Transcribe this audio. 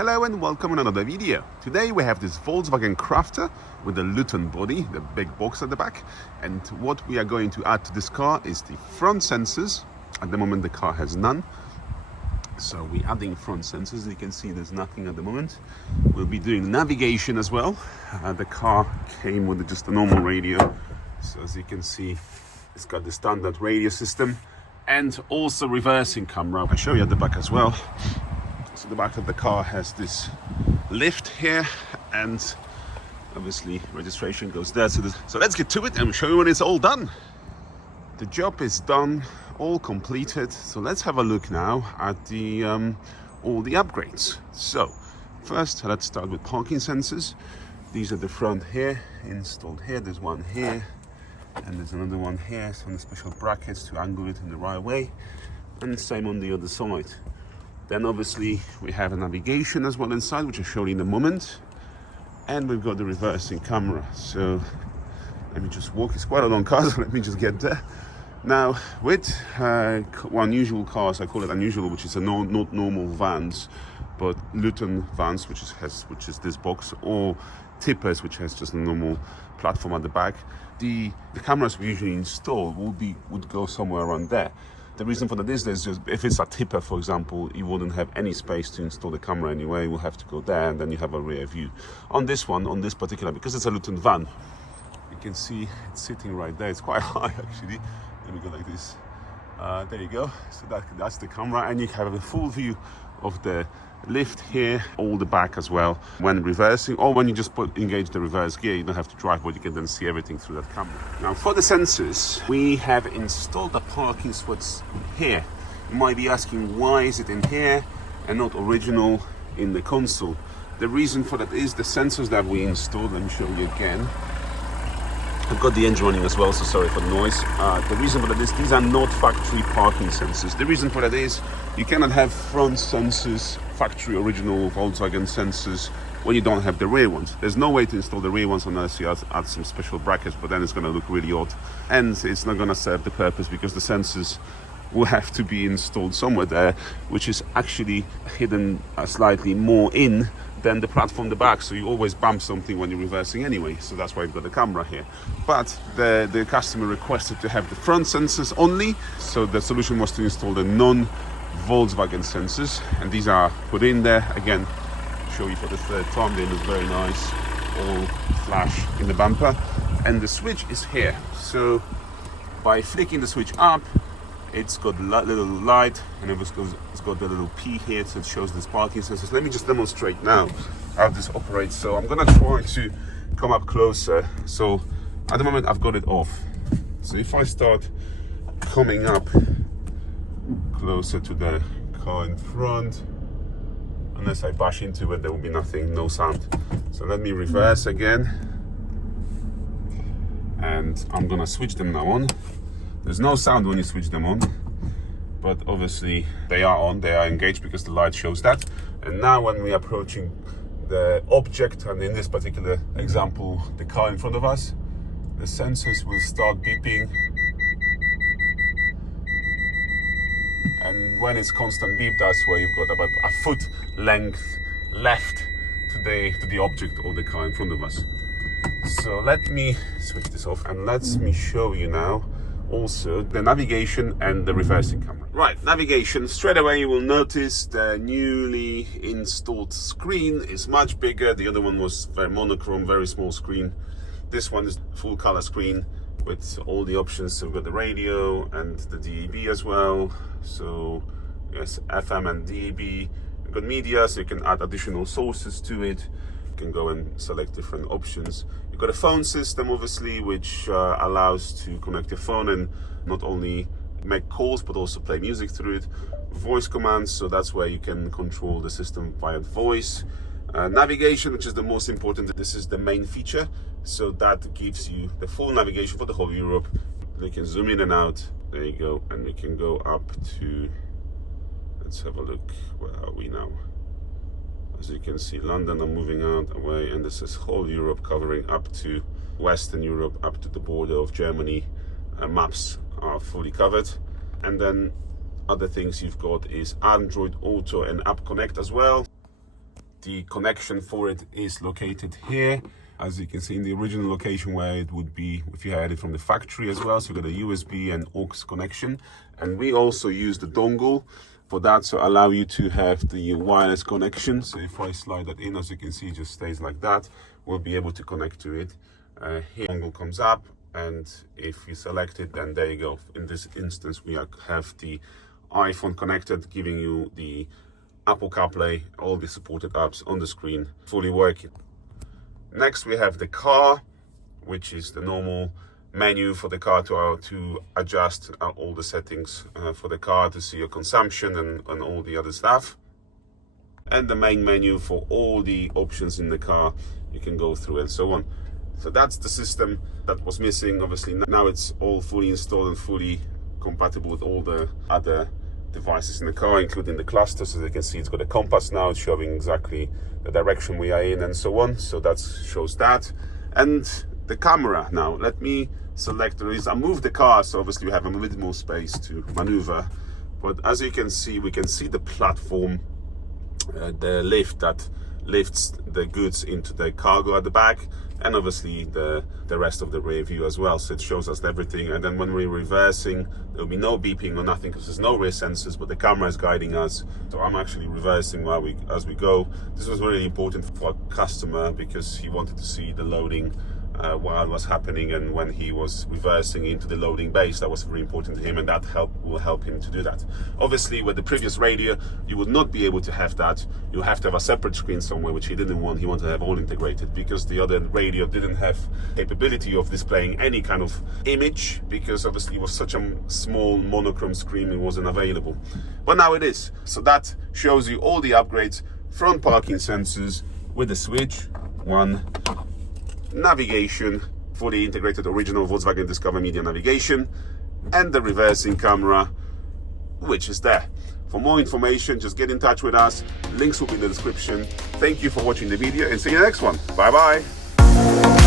Hello and welcome on another video. Today we have this Volkswagen Crafter with the Luton body, the big box at the back. And what we are going to add to this car is the front sensors. At the moment the car has none. So we're adding front sensors. As you can see, there's nothing at the moment. We'll be doing navigation as well. The car came with just a normal radio. So as you can see, it's got the standard radio system and also reversing camera. I'll show you at the back as well. So the back of the car has this lift here, and obviously registration goes there. So let's get to it and show you when it's all done. The job is done, all completed. So let's have a look now at the all the upgrades. So first, let's start with parking sensors. These are the front here, installed here. There's one here, and there's another one here. Some special brackets to angle it in the right way, and the same on the other side. Then obviously we have a navigation as well inside, which I'll show you in a moment. And we've got the reversing camera. So let me just walk. It's quite a long car, so let me just get there. Now with unusual cars, I call it unusual, which is not normal vans, but Luton vans, which is this box, or tippers, which has just a normal platform at the back. The cameras we usually install would go somewhere around there. The reason for that is there's just, if it's a tipper, for example, you wouldn't have any space to install the camera anyway. We'll have to go there, and then you have a rear view. On this one, on this particular, because it's a Luton van, you can see it's sitting right there. It's quite high actually. Let me go like this. There you go. So that's the camera, and you have a full view of the lift here, all the back as well. When reversing, or when you just engage the reverse gear, you don't have to drive, but you can then see everything through that camera. Now for the sensors, we have installed the parking spots here. You might be asking, why is it in here and not original in the console? The reason for that is the sensors that we installed. Let me show you again. I've got the engine running as well, so sorry for the noise. The reason for that is these are not factory parking sensors. The reason for that is you cannot have front sensors, factory original Volkswagen sensors, when you don't have the rear ones. There's no way to install the rear ones unless you add some special brackets, but then it's going to look really odd. And it's not going to serve the purpose because the sensors will have to be installed somewhere there, which is actually hidden slightly more in than the platform in the back, so you always bump something when you're reversing anyway. So that's why you've got the camera here. But the customer requested to have the front sensors only, so the solution was to install the non-Volkswagen sensors, and these are put in there. Again, show you for the third time. They look very nice, all flash in the bumper, and the switch is here. So by flicking the switch up, it's got a little light, and it's got the little P here, so it shows the parking sensors. Let me just demonstrate now how this operates. So I'm gonna try to come up closer. So at the moment I've got it off. So if I start coming up closer to the car in front, unless I bash into it, there will be nothing, no sound. So let me reverse again, and I'm gonna switch them now on. There's no sound when you switch them on, but obviously they are on, they are engaged because the light shows that. And now when we're approaching the object, and in this particular example, the car in front of us, the sensors will start beeping. And when it's constant beep, that's where you've got about a foot length left to the object or the car in front of us. So let me switch this off, and let me show you now also the navigation and the reversing camera. Right, navigation. Straight away you will notice the newly installed screen is much bigger. The other one was very monochrome, very small screen. This one is full color screen with all the options. So we've got the radio and the DAB as well. So yes, FM and DAB. We've got media, so you can add additional sources to it. You can go and select different options. You've got a phone system, obviously, which allows to connect your phone and not only make calls, but also play music through it. Voice commands, so that's where you can control the system via voice. Navigation, which is the most important. This is the main feature, so that gives you the full navigation for the whole Europe. You can zoom in and out. There you go, and we can go up to, let's have a look, where are we now? As you can see, London are moving out away, and this is whole Europe, covering up to Western Europe, up to the border of Germany. Maps are fully covered. And then other things you've got is Android Auto and App Connect as well. The connection for it is located here, as you can see, in the original location where it would be if you had it from the factory as well. So you've got a USB and aux connection, and we also use the dongle for that, so allow you to have the wireless connection. So if I slide that in, as you can see, it just stays like that. We'll be able to connect to it. Here dongle comes up, and if you select it, then there you go. In this instance, we have the iPhone connected, giving you the Apple CarPlay, all the supported apps on the screen, fully working. Next, we have the car, which is the normal menu for the car to adjust all the settings for the car, to see your consumption and all the other stuff. And the main menu for all the options in the car, you can go through and so on. So that's the system that was missing. Obviously, now it's all fully installed and fully compatible with all the other devices in the car, including the cluster. So you can see it's got a compass now, it's showing exactly the direction we are in and so on. So that shows that. And the camera now, let me select the reason. I moved the car, so obviously we have a bit more space to maneuver. But as you can see, we can see the platform, the lift that lifts the goods into the cargo at the back, and obviously the rest of the rear view as well. So it shows us everything. And then when we're reversing, there'll be no beeping or nothing because there's no rear sensors, but the camera is guiding us. So I'm actually reversing as we go. This was really important for our customer because he wanted to see the loading while it was happening, and when he was reversing into the loading base, that was very important to him, and that will help him to do that. Obviously, with the previous radio, you would not be able to have that. You have to have a separate screen somewhere, which he didn't want. He wanted to have all integrated because the other radio didn't have capability of displaying any kind of image, because obviously it was such a small monochrome screen, it wasn't available. But now it is. So that shows you all the upgrades: front parking sensors with the switch, one, navigation, fully integrated original Volkswagen Discover Media navigation, and the reversing camera, which is there. For more information, just get in touch with us. Links will be in the description. Thank you for watching the video, and see you in the next one. Bye bye.